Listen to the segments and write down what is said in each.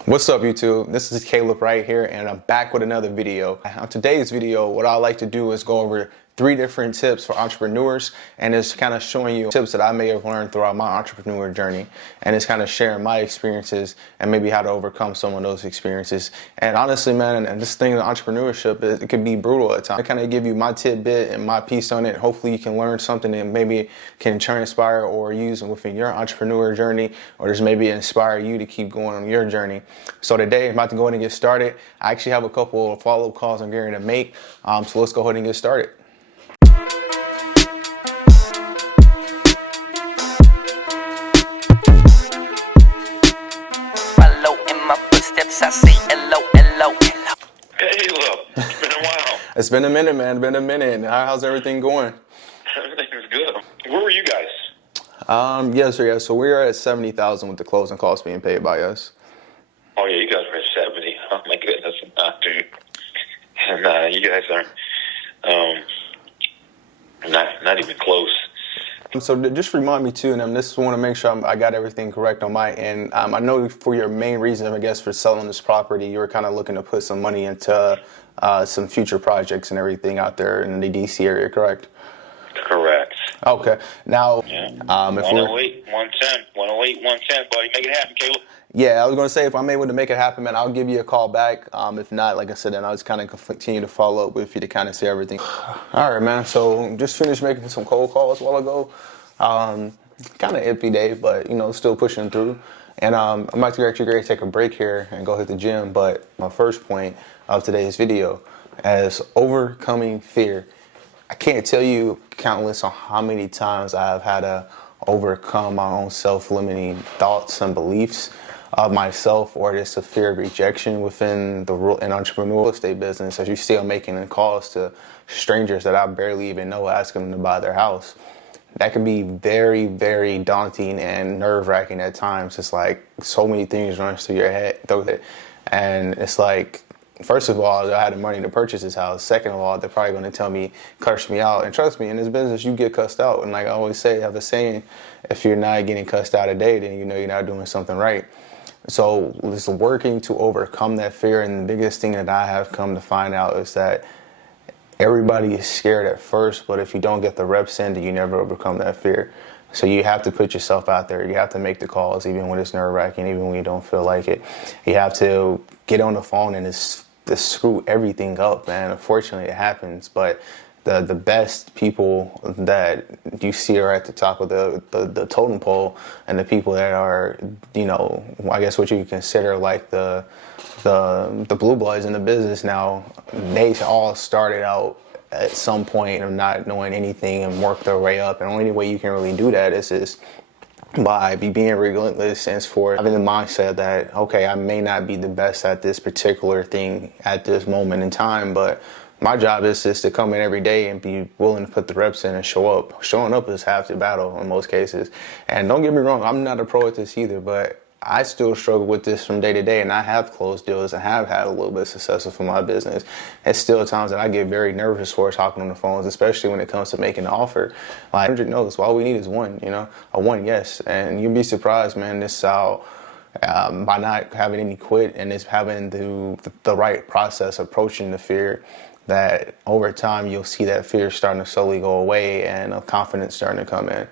What's up, YouTube? This is Caleb right here, and I'm back with another video. On today's video, what I like to do is go over 3 different tips for entrepreneurs, and it's kind of showing you tips that I may have learned throughout my entrepreneur journey, and it's kind of sharing my experiences and maybe how to overcome some of those experiences. And honestly, man, and this thing of entrepreneurship, it can be brutal at times. I kind of give you my tidbit and my piece on it. Hopefully you can learn something that maybe can transpire or use within your entrepreneur journey, or just maybe inspire you to keep going on your journey. So today I'm about to go ahead and get started. I actually have a couple of follow-up calls I'm going to make, so let's go ahead and get started. I say hello, hello, hello. Hey, look, it's been a while. It's been a minute, man. It's been a minute. How's everything going? Everything's good. Where were you guys? Yes, sir. Yes. So we are at 70,000 with the closing costs being paid by us. Oh yeah, you guys are at 70. Oh my goodness, dude. And you guys are not even close. So just remind me too, and I just want to make sure I got everything correct on my end. I know for your main reason, I guess, for selling this property, you were kind of looking to put some money into some future projects and everything out there in the DC area, correct? Correct. Okay. Now, Yeah. if 108, 110, 108, 110, buddy, make it happen, Caleb. yeah, I was going to say, if I'm able to make it happen, man, I'll give you a call back. If not, like I said, then I'll just kind of continue to follow up with you to kind of see everything. All right, man. So just finished making some cold calls a while ago. Kind of iffy day, but, you know, still pushing through. And I'm about to actually take a break here and go hit the gym. But my first point of today's video is overcoming fear. I can't tell you countless on how many times I've had to overcome my own self-limiting thoughts and beliefs of myself, or just a fear of rejection within an entrepreneurial real estate business, as you see I'm making calls to strangers that I barely even know, asking them to buy their house. That can be very, very daunting and nerve-wracking at times. It's like so many things run through your head, and it's like, first of all, I had the money to purchase this house. Second of all, they're probably going to tell me, curse me out. And trust me, in this business, you get cussed out. And like I always say, I have a saying, if you're not getting cussed out a day, then you know you're not doing something right. So it's working to overcome that fear. And the biggest thing that I have come to find out is that everybody is scared at first, but if you don't get the reps in, then you never overcome that fear. So you have to put yourself out there. You have to make the calls, even when it's nerve-wracking, even when you don't feel like it. You have to get on the phone and just screw everything up, man. Unfortunately, it happens, but the best people that you see are at the top of the totem pole, and the people that are, you know, I guess what you could consider like the blue bloods in the business now, they all started out at some point of not knowing anything and worked their way up. And the only way you can really do that is by being relentless, and for having the mindset that, okay, I may not be the best at this particular thing at this moment in time, but my job is just to come in every day and be willing to put the reps in and show up. Showing up is half the battle in most cases. And don't get me wrong, I'm not a pro at this either, but I still struggle with this from day to day, and I have closed deals and have had a little bit of success for my business. It's still times that I get very nervous for talking on the phones, especially when it comes to making an offer. Like 100 no's, all we need is one, you know, a one yes. And you'd be surprised, man, this how by not having any quit and just having the right process, approaching the fear, that over time you'll see that fear starting to slowly go away and confidence starting to come in.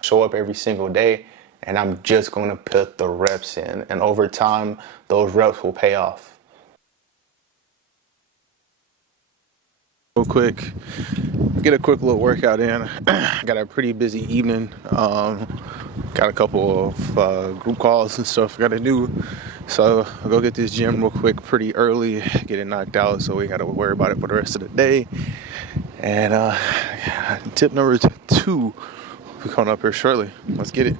Show up every single day, and I'm just going to put the reps in, and over time those reps will pay off. Real quick, get a quick little workout in. Got a pretty busy evening. Got a couple of group calls and stuff I got to do. So I'll go get this gym real quick pretty early, get it knocked out so we got to worry about it for the rest of the day. And tip number 2, we're coming up here shortly. Let's get it.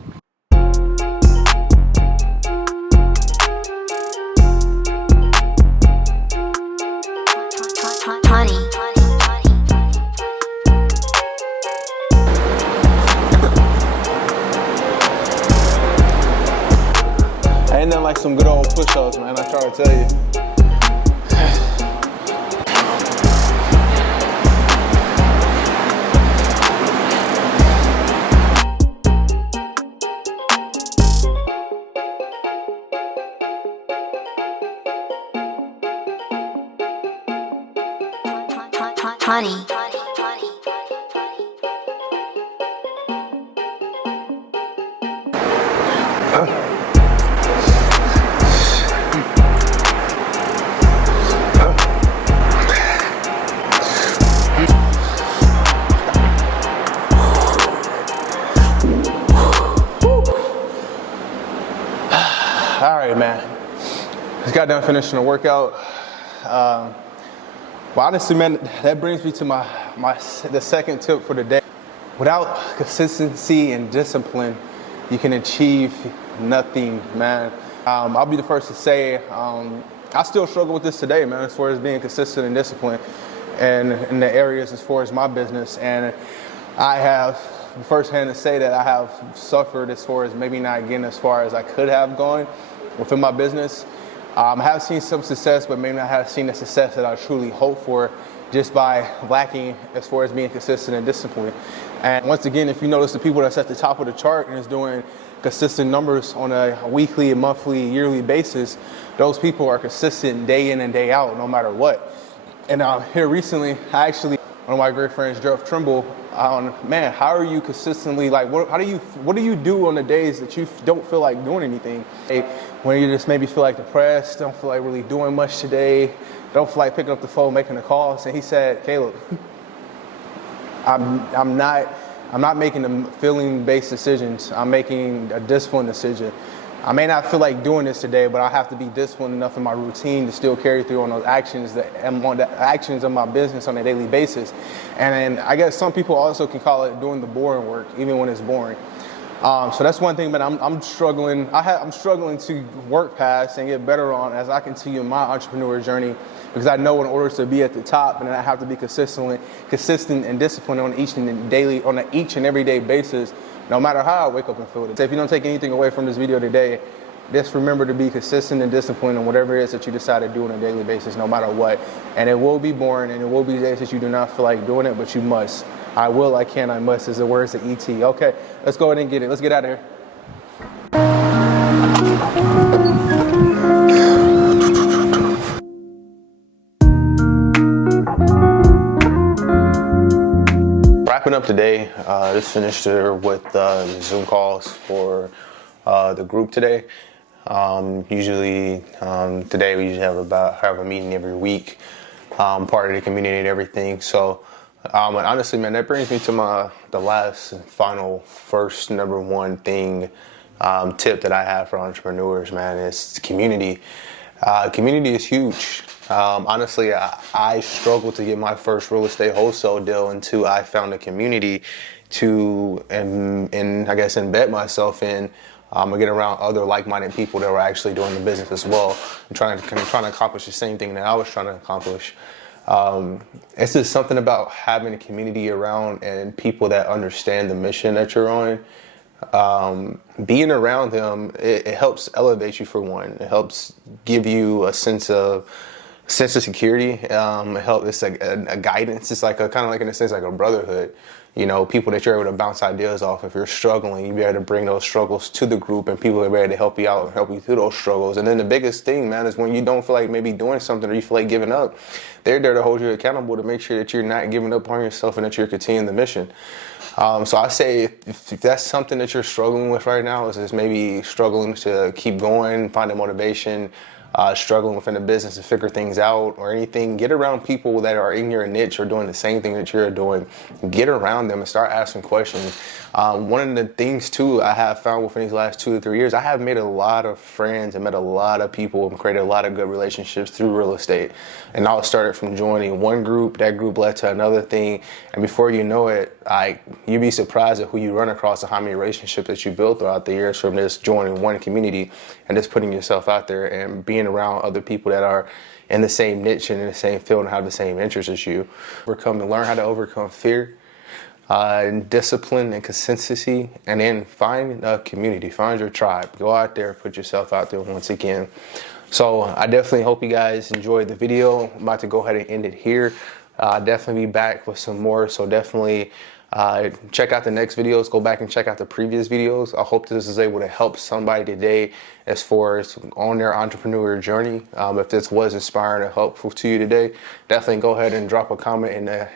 Ain't nothing like some good old push-ups, man. I try to tell you. 20. All right, man. Just got done finishing the workout. Well, honestly, man, that brings me to the second tip for the day. Without consistency and discipline, you can achieve nothing, man. I'll be the first to say I still struggle with this today, man, as far as being consistent and disciplined and in the areas as far as my business. And I have firsthand to say that I have suffered as far as maybe not getting as far as I could have gone within my business. I have seen some success, but maybe not have seen the success that I truly hope for just by lacking as far as being consistent and disciplined. And once again, if you notice the people that's at the top of the chart and is doing consistent numbers on a weekly, monthly, yearly basis, those people are consistent day in and day out, no matter what. And here recently, one of my great friends, Jeff Trimble, man, how are you consistently, like, what do you do on the days that you don't feel like doing anything? When you just maybe feel like depressed, don't feel like really doing much today, don't feel like picking up the phone, making the calls. And he said, Caleb, I'm not making the feeling-based decisions. I'm making a disciplined decision. I may not feel like doing this today, but I have to be disciplined enough in my routine to still carry through on those actions on the actions of my business on a daily basis. And I guess some people also can call it doing the boring work, even when it's boring. So that's one thing, but I'm struggling. I'm struggling to work past and get better on as I continue my entrepreneur journey, because I know in order to be at the top, and I have to be consistent and disciplined on each and every day basis, no matter how I wake up and feel it. So if you don't take anything away from this video today, just remember to be consistent and disciplined on whatever it is that you decide to do on a daily basis, no matter what. And it will be boring, and it will be days that you do not feel like doing it, but you must. I will, I can, I must is the words of E.T. Okay, let's go ahead and get it. Let's get out of here. Wrapping up today, just finished with Zoom calls for the group today. Usually today we usually have a meeting every week, part of the community and everything. So, and honestly, man, that brings me to the last and final number one thing, tip that I have for entrepreneurs, man, is community. Community is huge. Honestly, I struggled to get my first real estate wholesale deal until I found a community and I guess embed myself in. And get around other like-minded people that were actually doing the business as well, and trying to accomplish the same thing that I was trying to accomplish. It's just something about having a community around and people that understand the mission that you're on. Being around them, it helps elevate you for one. It helps give you a sense of security. It's like a guidance. It's like kind of like in a sense like a brotherhood. You know, people that you're able to bounce ideas off. If you're struggling, you'll be able to bring those struggles to the group, and people are ready to help you out and help you through those struggles. And then the biggest thing, man, is when you don't feel like maybe doing something or you feel like giving up, they're there to hold you accountable to make sure that you're not giving up on yourself and that you're continuing the mission. So I say if that's something that you're struggling with right now, is maybe struggling to keep going, finding motivation, struggling within the business to figure things out or anything, get around people that are in your niche or doing the same thing that you're doing. Get around them and start asking questions. One of the things too I have found within these last 2 to 3 years, I have made a lot of friends and met a lot of people and created a lot of good relationships through real estate. And I started from joining one group, that group led to another thing, and before you know it, you'd be surprised at who you run across and how many relationships that you build throughout the years from just joining one community and just putting yourself out there and being around other people that are in the same niche and in the same field and have the same interests as you. Learn how to overcome fear, and discipline and consistency, and then find a community, find your tribe. Go out there, put yourself out there once again. So I definitely hope you guys enjoyed the video. I'm about to go ahead and end it here. Definitely be back with some more, so definitely Check out the next videos. Go back and check out the previous videos. I hope this is able to help somebody today as far as on their entrepreneurial journey. If this was inspiring or helpful to you today, definitely go ahead and drop a comment and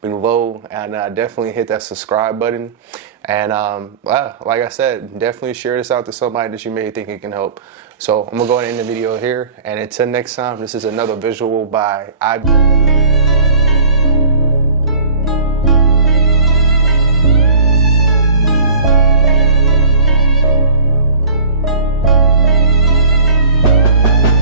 below, and definitely hit that subscribe button. And like I said, definitely share this out to somebody that you may think it can help. So I'm gonna go ahead and end the video here, and until next time, this is another visual by I.